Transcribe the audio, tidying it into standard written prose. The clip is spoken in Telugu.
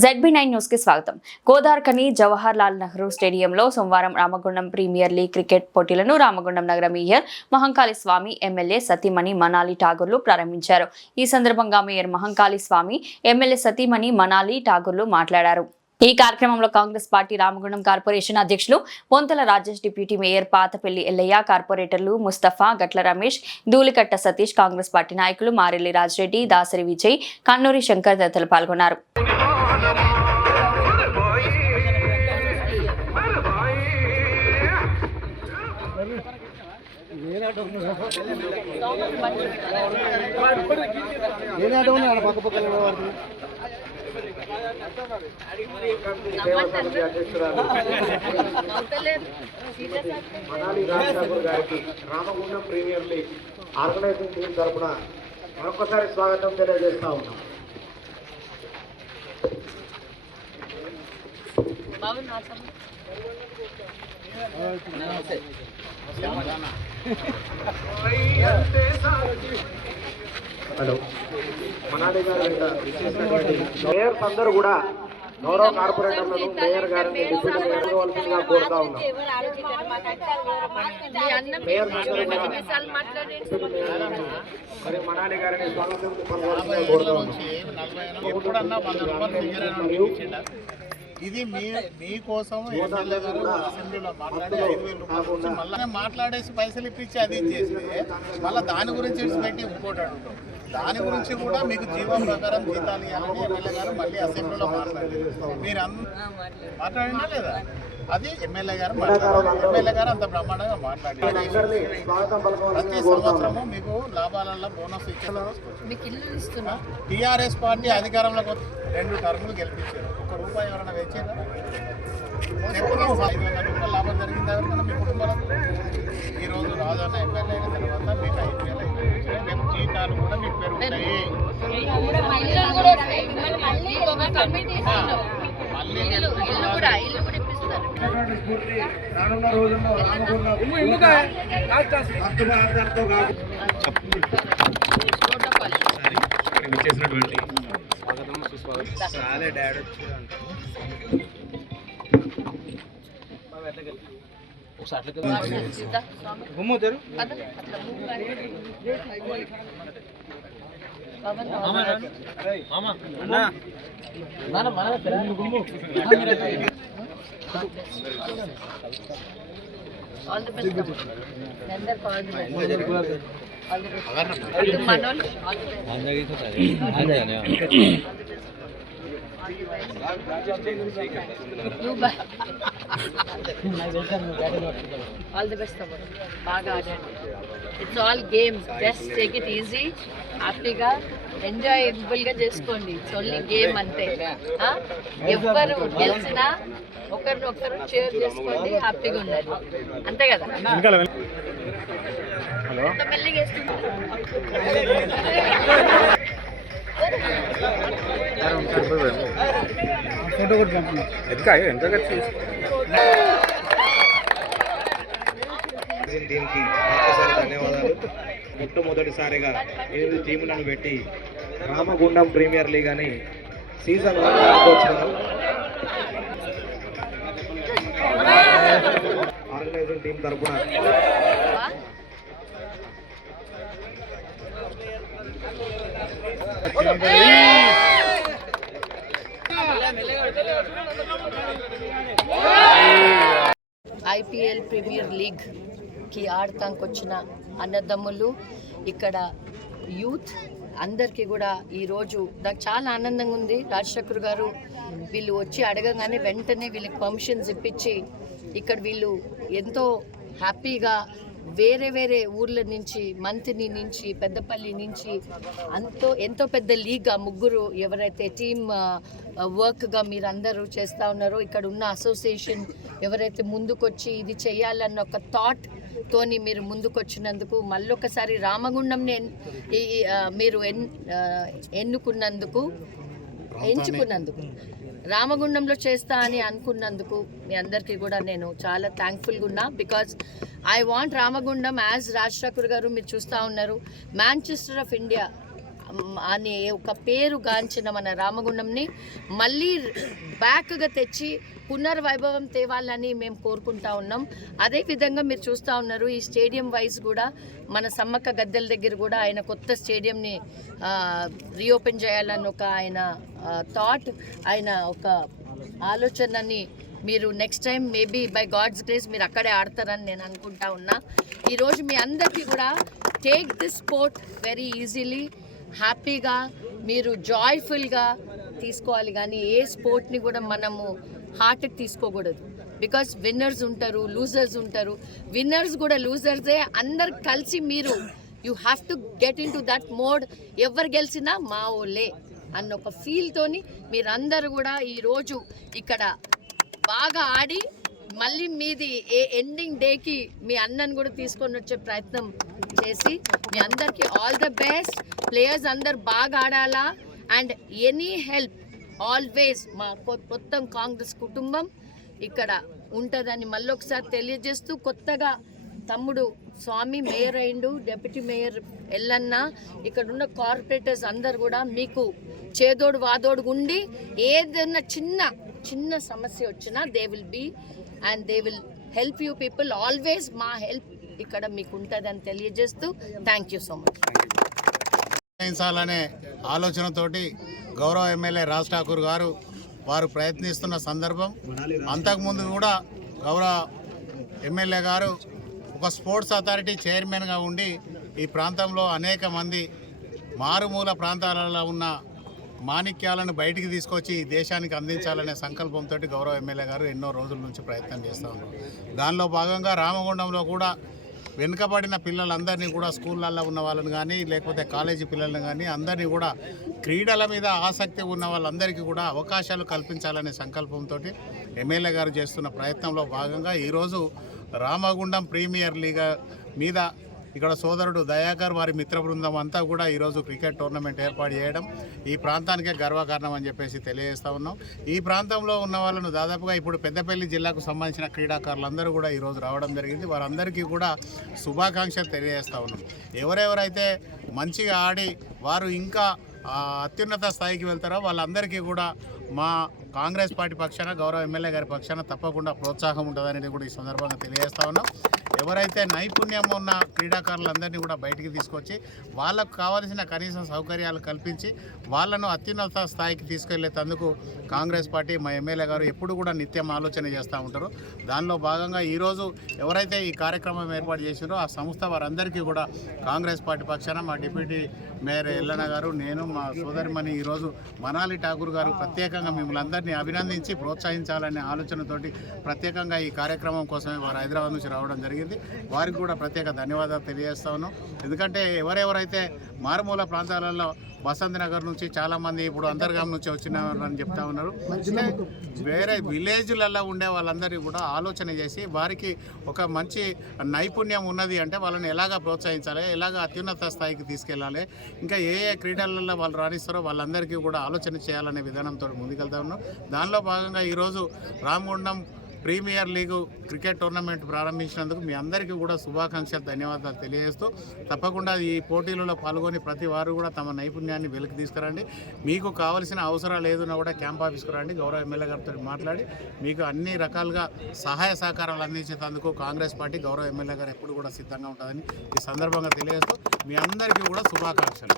ZB9 న్యూస్ కి స్వాగతం. గోదార్కని జవహర్ లాల్ నెహ్రూ స్టేడియంలో సోమవారం రామగుండం ప్రీమియర్ లీగ్ క్రికెట్ పోటీలను రామగుండం నగర మేయర్ మహంకాళి స్వామి, ఎమ్మెల్యే సతీమణి మనాలి ఠాగూర్లు ప్రారంభించారు. ఈ సందర్భంగా మేయర్ మహంకాళి స్వామి, ఎమ్మెల్యే సతీమణి మనాలి ఠాగూర్లు మాట్లాడారు. ఈ కార్యక్రమంలో కాంగ్రెస్ పార్టీ రామగుండం కార్పొరేషన్ అధ్యక్షులు పొంతల రాజేష్, డిప్యూటీ మేయర్ పాతపల్లి ఎల్లయ్య, కార్పొరేటర్లు ముస్తఫా, గట్ల రమేష్, ధూళికట్ట సతీష్, కాంగ్రెస్ పార్టీ నాయకులు మారెల్లి రాజిరెడ్డి, దాసరి విజయ్, కన్నూరి శంకర్ తదితరులు పాల్గొన్నారు. Ramagundam premier league organising team తరఫున మరొకసారి స్వాగతం తెలియజేస్తా ఉన్నాం. హలో, మనాలి గారు మేయర్స్ అందరూ కూడా గౌరవ కార్పొరేటర్లను, మేయర్ గారిని, డిప్యూటీ మేయర్ వలసిందిగా కోరుతా ఉన్నాం. మరి మనాలి గారిని స్వాగతం కోరుతా ఉన్నాం. ఇది మీకోసం ఎమ్మెల్యే గారు అసెంబ్లీలో మాట్లాడి 5,000 రూపాయలు మళ్ళీ మాట్లాడేసి పైసలు ఇప్పించి అది చేస్తే మళ్ళీ దాని గురించి విడిచిపెట్టి ఇంకోటి అడుగుతాం. దాని గురించి కూడా మీకు జీవో ప్రకారం జీతాలు ఇవ్వాలని ఎమ్మెల్యే గారు మళ్ళీ అసెంబ్లీలో మాట్లాడారు. మీరు మాట్లాడినా లేదా? అది ఎమ్మెల్యే గారు అంత బ్రహ్మాండంగా మాట్లాడారు. ప్రతి సంవత్సరము మీకు లాభాలలో బోనస్ ఇచ్చారు. టీఆర్ఎస్ పార్టీ అధికారంలోకి 2 టర్ములు గెలిపించారు. ₹1 ఎవరైనా వేచారా? ఎప్పుడు 500 రూపాయలు లాభం జరిగింది ఎవరికైనా మీ కుటుంబాలకు? ఈరోజు రాజన్న ఎమ్మెల్యే అయిన తర్వాత మీకు 5,000 రేపు జీతాలు కూడా మీకు పెరుగుతాయి. రానున్న రోజుల్లో చేసినటువంటి స్వాగతం సుస్వాగతం చాలా dad All the best. Nandar, all the best. All the best. Manol, all the best. You bye. All the best, Tamar. Baga adanడి. It's all game. Just take it easy. హ్యాపీగా ఎంజాయబుల్గా చేసుకోండి. ఇట్స్ ఓన్లీ గేమ్ అంతే. ఎవ్వరు గెలిచినా ఒకరినొకరు షేర్ చేసుకోండి, హ్యాపీగా ఉండాలి, అంతే కదా. మెల్లిగా వేసుకుంటారు. దీనికి ఒక్కసారి ధన్యవాదాలు. మొట్టమొదటిసారిగా 8 టీములను పెట్టి రామగుండం ప్రీమియర్ లీగ్ అని సీజన్ 1 అనుకోవచ్చు. ఆర్గనైజింగ్ టీం తరఫున IPL ప్రీమియర్ లీగ్కి ఆడటానికి వచ్చిన అన్నదమ్ములు, ఇక్కడ యూత్ అందరికీ కూడా ఈరోజు నాకు చాలా ఆనందంగా ఉంది. రాజశేఖర్ గారు వీళ్ళు వచ్చి అడగగానే వెంటనే వీళ్ళకి పర్మిషన్స్ ఇప్పించి ఇక్కడ వీళ్ళు ఎంతో హ్యాపీగా వేరే వేరే ఊర్ల నుంచి, మంతిని నుంచి, పెద్దపల్లి నుంచి ఎంతో పెద్ద లీగ్ ముగ్గురు ఎవరైతే టీమ్ వర్క్గా మీరు అందరూ చేస్తూ ఉన్నారో, ఇక్కడ ఉన్న అసోసియేషన్ ఎవరైతే ముందుకొచ్చి ఇది చేయాలన్న ఒక థాట్తోని మీరు ముందుకొచ్చినందుకు, మళ్ళొకసారి రామగుండంని మీరు ఎంచుకున్నందుకు రామగుండంలో చేస్తా అని అనుకున్నందుకు మీ అందరికీ కూడా నేను చాలా థ్యాంక్ఫుల్గా ఉన్నా. Because I want Ramagundam as Raj Thakur గారు మీరు చూస్తూ ఉన్నారు, మాంచెస్టర్ ఆఫ్ ఇండియా అనే ఒక పేరుగాంచిన మన రామగుండంని మళ్ళీ బ్యాక్గా తెచ్చి పునర్వైభవం తేవాలని మేము కోరుకుంటా ఉన్నాం. అదేవిధంగా మీరు చూస్తూ ఉన్నారు ఈ స్టేడియం వైజ్ కూడా మన సమ్మక్క గద్దెల దగ్గర కూడా ఆయన కొత్త స్టేడియంని రీఓపెన్ చేయాలని ఒక ఆయన థాట్, ఆయన ఒక ఆలోచనని మీరు next time maybe by God's grace మీరు అక్కడే ఆడతారని నేను అనుకుంటా ఉన్నా. ఈరోజు మీ అందరికీ కూడా take this sport very easily, హ్యాపీగా మీరు జాయ్ఫుల్గా తీసుకోవాలి. కానీ ఏ స్పోర్ట్ని కూడా మనము హార్ట్కి తీసుకోకూడదు. బికాస్ విన్నర్స్ ఉంటారు, లూజర్స్ ఉంటారు. విన్నర్స్ కూడా లూజర్సే. అందరు కలిసి మీరు you have to get in to that mode. ఎవరు గెలిచినా మా ఓలే అన్న ఒక ఫీల్తోని మీరందరూ కూడా ఈరోజు ఇక్కడ బాగా ఆడి మళ్ళీ మీది ఎండింగ్ డేకి మీ అన్నను కూడా తీసుకొని వచ్చే ప్రయత్నం చేసి మీ అందరికీ ఆల్ ద బెస్ట్. ప్లేయర్స్ అందరు బాగా ఆడాలా. అండ్ ఎనీ హెల్ప్ ఆల్వేస్ మా మొత్తం కాంగ్రెస్ కుటుంబం ఇక్కడ ఉంటుందని మళ్ళీ ఒకసారి తెలియజేస్తూ, కొత్తగా తమ్ముడు స్వామి మేయర్ అయిండు, డిప్యూటీ మేయర్ ఎల్లన్న, ఇక్కడ ఉన్న కార్పొరేటర్స్ అందరు కూడా మీకు చేదోడు వాదోడు ఉండి ఏదైనా చిన్న సమస్య వచ్చినా they will be and they will help you people. Always మా హెల్ప్ ఇక్కడ మీకు ఉంటుందని తెలియజేస్తూ థ్యాంక్ యూ సో మచ్. అనే ఆలోచనతోటి గౌరవ ఎమ్మెల్యే రాజ్ ఠాకూర్ గారు వారు ప్రయత్నిస్తున్న సందర్భం. అంతకుముందు కూడా గౌరవ ఎమ్మెల్యే గారు ఒక స్పోర్ట్స్ అథారిటీ చైర్మన్గా ఉండి ఈ ప్రాంతంలో అనేక మంది మారుమూల ప్రాంతాలలో ఉన్న మాణిక్యాలను బయటికి తీసుకొచ్చి దేశానికి అందించాలనే సంకల్పంతో గౌరవ ఎమ్మెల్యే గారు ఎన్నో రోజుల నుంచి ప్రయత్నం చేస్తూ ఉన్నారు. దానిలో భాగంగా రామగుండంలో కూడా వెనుకబడిన పిల్లలందరినీ కూడా స్కూళ్ళల్లో ఉన్న వాళ్ళని కానీ లేకపోతే కాలేజీ పిల్లల్ని కానీ అందరినీ కూడా క్రీడల మీద ఆసక్తి ఉన్న వాళ్ళందరికీ కూడా అవకాశాలు కల్పించాలనే సంకల్పంతో ఎమ్మెల్యే గారు చేస్తున్న ప్రయత్నంలో భాగంగా ఈరోజు రామగుండం ప్రీమియర్ లీగ్ మీద ఇక్కడ సోదరుడు దయాకర్ వారి మిత్ర బృందం అంతా కూడా ఈరోజు క్రికెట్ టోర్నమెంట్ ఏర్పాటు చేయడం ఈ ప్రాంతానికే గర్వకారణం అని చెప్పేసి తెలియజేస్తూ ఉన్నాం. ఈ ప్రాంతంలో ఉన్న వాళ్ళను దాదాపుగా ఇప్పుడు పెద్దపల్లి జిల్లాకు సంబంధించిన క్రీడాకారులందరూ కూడా ఈరోజు రావడం జరిగింది. వారందరికీ కూడా శుభాకాంక్షలు తెలియజేస్తూ ఉన్నాం. ఎవరెవరైతే మంచిగా ఆడి వారు ఇంకా అత్యున్నత స్థాయికి వెళ్తారో వాళ్ళందరికీ కూడా మా కాంగ్రెస్ పార్టీ పక్షాన గౌరవ ఎమ్మెల్యే గారి పక్షాన తప్పకుండా ప్రోత్సాహం ఉంటుందనేది కూడా ఈ సందర్భంగా తెలియజేస్తా ఉన్నాం. ఎవరైతే నైపుణ్యం ఉన్న క్రీడాకారులందరినీ కూడా బయటికి తీసుకొచ్చి వాళ్ళకు కావాల్సిన కనీస సౌకర్యాలు కల్పించి వాళ్ళను అత్యున్నత స్థాయికి తీసుకెళ్లేందుకు కాంగ్రెస్ పార్టీ మా ఎమ్మెల్యే గారు ఎప్పుడు కూడా నిత్యం ఆలోచన చేస్తూ ఉంటారు. దానిలో భాగంగా ఈరోజు ఎవరైతే ఈ కార్యక్రమం ఏర్పాటు చేసినారో ఆ సంస్థ వారందరికీ కూడా కాంగ్రెస్ పార్టీ పక్షాన మా డిప్యూటీ మేయర్ ఎల్లన్న గారు, నేను, మా సోదరిమణి ఈరోజు మనాలి ఠాకూర్ గారు ప్రత్యేకంగా మిమ్మల్ని అందరినీ అభినందించి ప్రోత్సహించాలనే ఆలోచనతోటి ప్రత్యేకంగా ఈ కార్యక్రమం కోసమే వారు హైదరాబాద్ నుంచి రావడం జరిగింది. వారికి కూడా ప్రత్యేక ధన్యవాదాలు తెలియజేస్తా ఉన్నాం. ఎందుకంటే ఎవరెవరైతే మారుమూల ప్రాంతాలలో బసంత్ నగర్ నుంచి చాలామంది ఇప్పుడు అంతర్గాం నుంచి వచ్చినారని చెప్తా ఉన్నారు. వేరే విలేజ్లలో ఉండే వాళ్ళందరినీ కూడా ఆలోచన చేసి వారికి ఒక మంచి నైపుణ్యం ఉన్నది అంటే వాళ్ళని ఎలాగ ప్రోత్సహించాలి, ఎలాగ అత్యున్నత స్థాయికి తీసుకెళ్ళాలి, ఇంకా ఏ క్రీడలలో వాళ్ళు రాణిస్తారో వాళ్ళందరికీ కూడా ఆలోచన చేయాలనే విధానంతో ముందుకెళ్తా ఉన్నాం. దానిలో భాగంగా ఈరోజు Ramagundam premier league cricket tournament ప్రారంభించినందుకు మీ అందరికీ కూడా శుభాకాంక్షలు, ధన్యవాదాలు తెలియజేస్తూ తప్పకుండా ఈ పోటీలలో పాల్గొని ప్రతి వారు కూడా తమ నైపుణ్యాన్ని వెలికి తీసుకురండి. మీకు కావాల్సిన అవసరాలు ఏదైనా కూడా క్యాంప్ ఆఫీస్కు రండి. గౌరవ ఎమ్మెల్యే గారితో మాట్లాడి మీకు అన్ని రకాలుగా సహాయ సహకారాలు అందించేందుకు కాంగ్రెస్ పార్టీ గౌరవ ఎమ్మెల్యే గారు ఎప్పుడు కూడా సిద్ధంగా ఉంటుందని ఈ సందర్భంగా తెలియజేస్తూ మీ అందరికీ కూడా శుభాకాంక్షలు.